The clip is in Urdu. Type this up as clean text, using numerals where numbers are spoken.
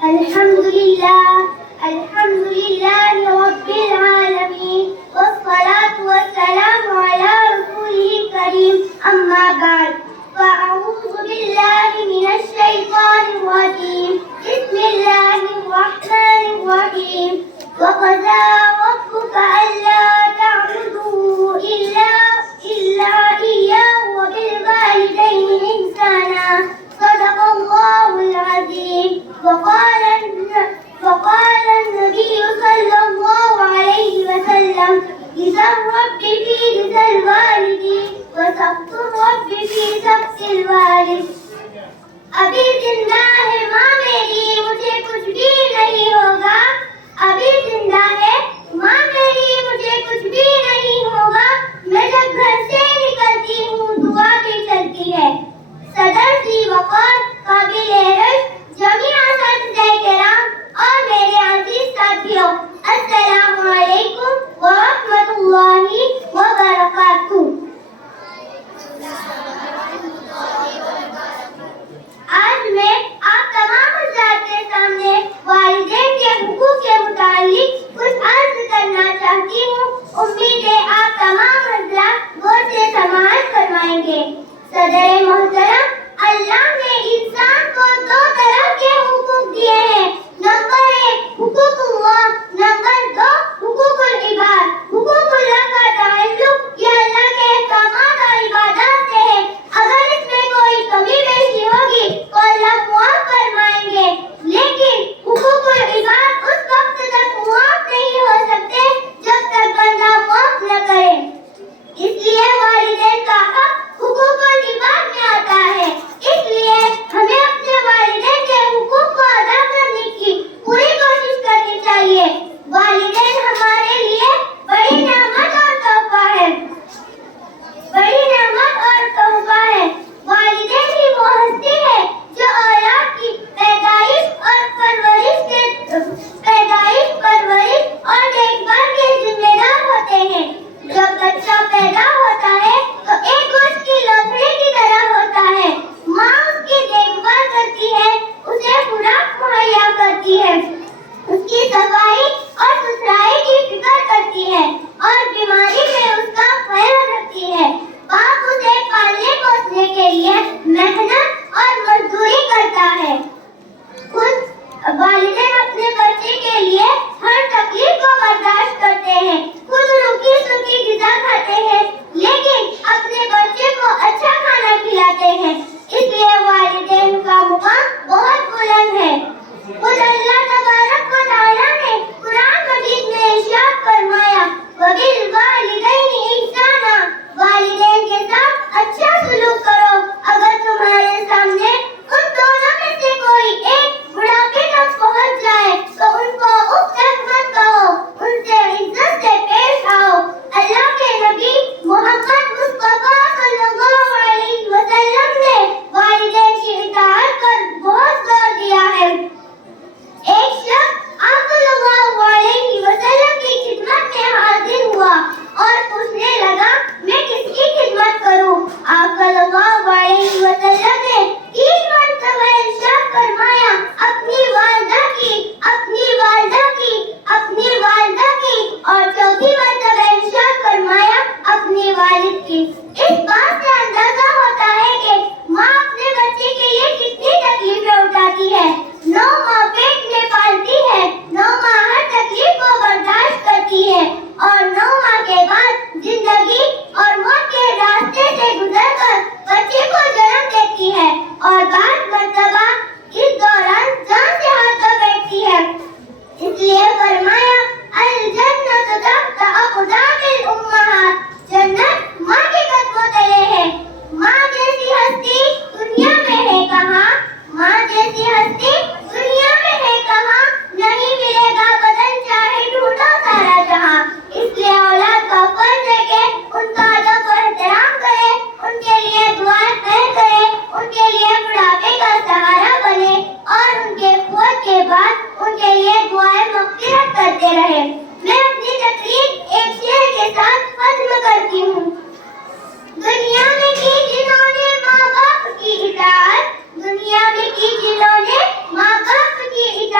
الحمد لله رب العالمين والصلاة والسلام على رسوله الكريم أما بعد فأعوذ بالله من الشيطان الرجيم بسم الله الرحمن الرحيم وقضى ربك ألا تعبدوا إلا إياه وبالوالدين إحسانا صدق الله العظيم وقال النبي صلى الله عليه وسلم رضا الرب في رضا الوالد وسخط الرب في سخط الوالد. ابھی زندہ ہے ماں میری مجھے کچھ بھی نہیں ہوگا. ابھی زندہ ہے ماں میری مجھے کچھ بھی نہیں ہوگا. میں جب گھر سے نکلتی ہوں دعا بھی چلتی ہے. صدر ذی وقار قابل عرش جمیع اساتذہ کرام اور میرے عزیز ساتھیوں السلام علیکم ورحمۃ اللہ وبرکاتہ. آج میں آپ تمام حضرات کے سامنے والدین کے حقوق کے متعلق کچھ عرض کرنا چاہتی ہوں. امید ہے آپ تمام حضرات غور سے سماعت فرمائیں گے. صدر محترم اللہ نے انسان کو دو طرح کے حقوق دیے ہیں. نمبر 1 حقوق اللہ، نمبر 2 حقوق العباد. حقوق اللہ کا تعلق یہ اللہ کے احکامات اور عبادات سے ہے. اگر اس میں کوئی کمی بیشی ہوگی تو اللہ معاف فرمائیں گے، لیکن حقوق العباد اس وقت تک معاف نہیں ہو سکتے جب تک بندہ معاف نہ کرے. اس لیے والدین کا حق حقوق العباد میں آتا ہے. اس لیے ہمیں اپنے والدین کے حقوق کو ادا کرنے کی پوری کوشش کرنی چاہیے. والدین ہمارے لیے بڑی نعمت اور تحفہ ہے. والدین ہی وہ ہستی ہے جو اولاد کی پیدائش اور دیکھ بھال کے ذمہ دار ہوتے ہیں. جب بچہ پیدا ہوتا ہے تو ایک گوشت کی لوتھڑی کی طرح ہوتا ہے. ماں اس کی دیکھ بھال کرتی ہے، اسے خوراک مہیا کرتی ہے، اس کی صفائی اور ستھرائی کی فکر کرتی ہے اور بیماری میں اس کا خیال رکھتی ہے. باپ اسے پالنے پوسنے کے لیے محنت اور مزدوری کرتا ہے. خود والدین اپنے بچے کے لیے ہر تکلیف کو برداشت کرتے ہیں. خود روکھی سوکھی غذا کھاتے ہیں لیکن اپنے بچے کو اچھا کھانا کھلاتے ہیں. اس لیے والدین کا مقام بہت بلند ہے. خود اللہ تبارک و تعالیٰ نے قرآن مجید میں ارشاد فرمایا وَبِالْوَالِدَيْنِ إِحْسَانًا، والدین کے ساتھ اچھا سلوک کرو. اگر تمہارے سامنے ان دونوں میں سے کوئی ایک بڑھاپے تک پہنچ جائے تو ان کو اف تک مت کہو، ان سے عزت سے پیش آؤ. اللہ کے نبی محمد مصطفیٰ صلی اللہ علیہ وسلم نے والدین کی اطاعت پر بہت زور دیا ہے. ایک شخص آپ صلی اللہ علیہ وسلم کی خدمت میں حاضر ہوا اور پوچھنے لگا میں کس کی خدمت کروں؟ آپ صلی اللہ علیہ وسلم نے 3 مرتبہ ارشاد فرمایا اپنی والدہ کی، اپنی والدہ کی، اپنی والدہ کی، اور 4تھی مرتبہ ارشاد فرمایا اپنی والد کی. اس بات سے اندازہ ہوتا ہے کہ ماں اپنے بچے کے لیے کتنی تکلیفیں اٹھاتی ہے. 9 ماہ پیٹ میں پالتی ہے، 9 ماہ ہر تکلیف کو برداشت کرتی ہے اور 9 ماہ کے بعد زندگی اور موت کے راستے سے گزر کر بچے کو جنم دیتی ہے اور بعض مرتبہ اس دوران جان سے ہاتھ دھو بیٹھتی ہے. اس لیے فرمایا الجنت تحت اقدام الامہات، جنت ماں کے قدموں تلے ہے. ماں جیسی ہستی دنیا میں ہے کہاں، ماں جیسی ہستی دنیا میں ہے کہاں، نہیں ملے گا بدن چاہے ڈھونڈو سارا جہاں. اس لیے اولاد کا فرض ہے کہ ان کا ادب و احترام کرے، ان کے لیے دعائیں خیر کرے، ان کے لیے بڑھاپے کا سہارا بنے اور ان کے فوت کے بعد ان کے لیے دعائیں مغفرت کرتے رہے. میں اپنی تقریر ایک شعر کے ساتھ ختم کرتی ہوں. دنیا میں کی جنہوں نے ماں باپ کی اطاعت، دنیا میں کی جنہوں نے ماں باپ کی اطاعت